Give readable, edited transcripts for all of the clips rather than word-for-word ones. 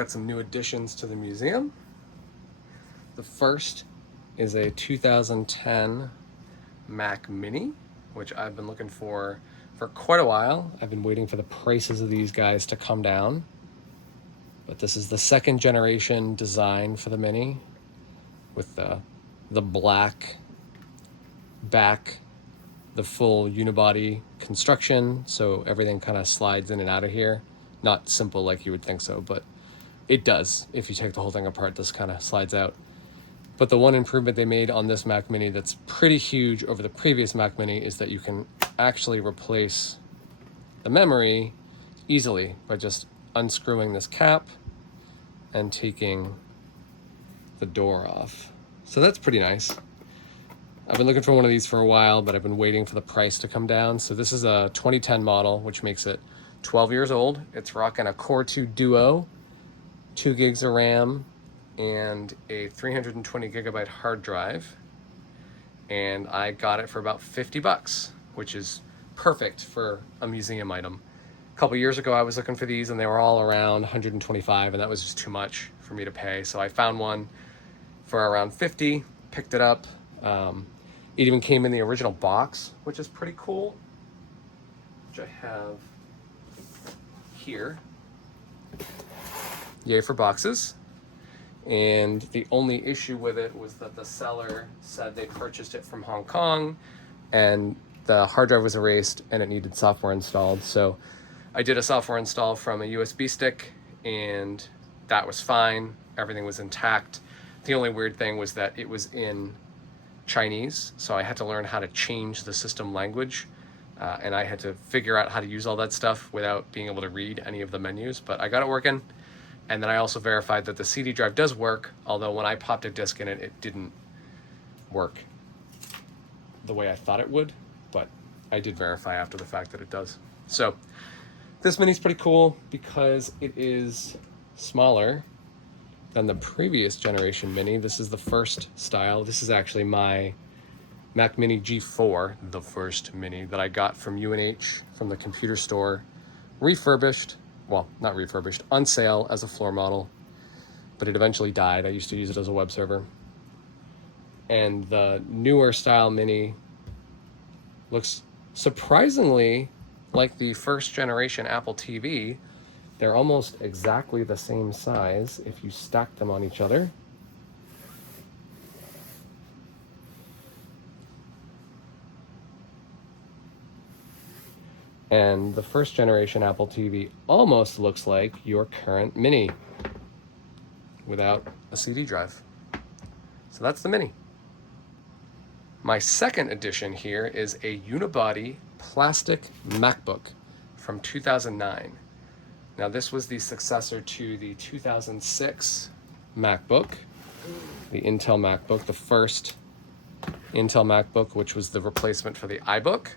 got some new additions to the museum. The first is a 2010 Mac Mini, which I've been looking for quite a while. I've been waiting for the prices of these guys to come down. But this is the second generation design for the Mini with the black back, the full unibody construction, so everything kind of slides in and out of here. Not simple like you would think so, but it does. If you take the whole thing apart, this kind of slides out. But the one improvement they made on this Mac Mini that's pretty huge over the previous Mac Mini is that you can actually replace the memory easily by just unscrewing this cap and taking the door off. So that's pretty nice. I've been looking for one of these for a while, but I've been waiting for the price to come down. So this is a 2010 model, which makes it 12 years old. It's rocking a Core 2 Duo, 2 gigs of RAM, and a 320 gigabyte hard drive. And I got it for about 50 bucks, which is perfect for a museum item. A couple years ago, I was looking for these and they were all around 125, and that was just too much for me to pay. So I found one for around 50, picked it up. It even came in the original box, which is pretty cool, which I have here. Yay for boxes. And the only issue with it was that the seller said they purchased it from Hong Kong and the hard drive was erased and it needed software installed. So I did a software install from a USB stick and that was fine. Everything was intact. The only weird thing was that it was in Chinese, so I had to learn how to change the system language, and I had to figure out how to use all that stuff without being able to read any of the menus, but I got it working. And then I also verified that the CD drive does work, although when I popped a disc in it, it didn't work the way I thought it would, but I did verify after the fact that it does. So this Mini's pretty cool because it is smaller than the previous generation Mini. This is the first style. This is actually my Mac Mini G4, the first Mini that I got from UNH, from the computer store, refurbished. Well, not refurbished, on sale as a floor model, but it eventually died. I used to use it as a web server. And the newer style Mini looks surprisingly like the first generation Apple TV. They're almost exactly the same size if you stack them on each other. And the first generation Apple TV almost looks like your current Mini without a CD drive. So that's the Mini. My second edition here is a Unibody Plastic Macbook from 2009. Now this was the successor to the 2006 MacBook, the Intel MacBook, the first Intel MacBook, which was the replacement for the iBook.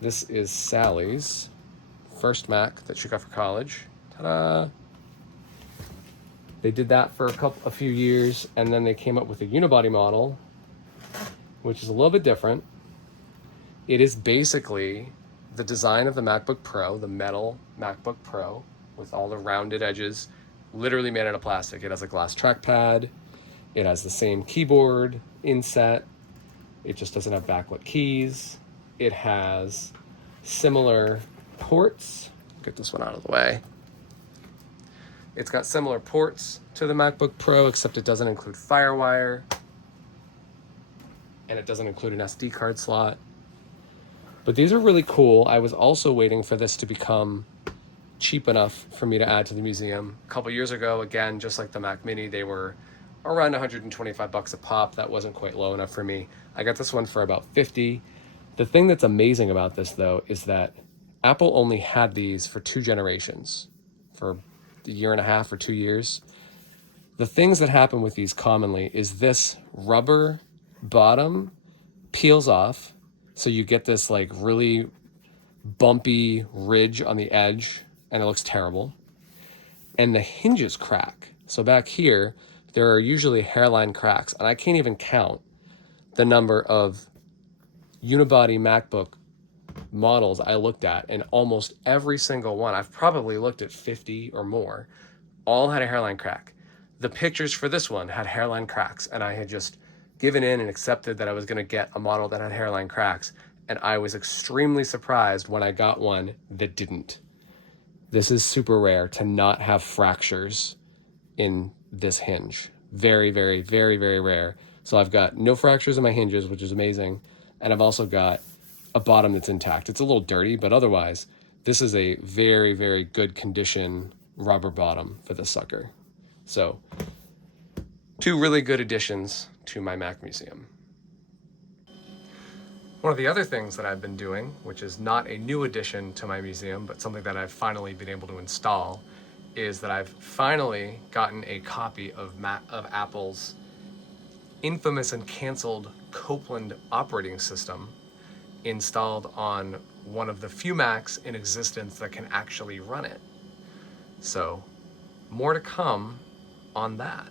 This is Sally's first Mac that she got for college. Ta-da! They did that for a few years, and then they came up with a unibody model, which is a little bit different. It is basically the design of the MacBook Pro, the metal MacBook Pro, with all the rounded edges, literally made out of plastic. It has a glass trackpad. It has the same keyboard inset. It just doesn't have backlit keys. It has similar ports. Get this one out of the way. It's got similar ports to the MacBook Pro, except it doesn't include FireWire. And it doesn't include an SD card slot. But these are really cool. I was also waiting for this to become cheap enough for me to add to the museum. A couple years ago, again, just like the Mac Mini, they were around 125 bucks a pop. That wasn't quite low enough for me. I got this one for about 50. The thing that's amazing about this, though, is that Apple only had these for 2 generations, for a year and a half or 2 years. The things that happen with these commonly is this rubber bottom peels off, so you get this like really bumpy ridge on the edge, and it looks terrible. And the hinges crack. So back here, there are usually hairline cracks, and I can't even count the number of Unibody MacBook models I looked at, and almost every single one, I've probably looked at 50 or more, all had a hairline crack. The pictures for this one had hairline cracks, and I had just given in and accepted that I was going to get a model that had hairline cracks, and I was extremely surprised when I got one that didn't. This is super rare to not have fractures in this hinge. Very, very, very, very rare. So I've got no fractures in my hinges, which is amazing, and I've also got a bottom that's intact. It's a little dirty, but otherwise, this is a very, very good condition rubber bottom for this sucker. So, two really good additions to my Mac museum. One of the other things that I've been doing, which is not a new addition to my museum, but something that I've finally been able to install, is that I've finally gotten a copy of Apple's infamous and canceled Copeland operating system installed on one of the few Macs in existence that can actually run it. So, more to come on that.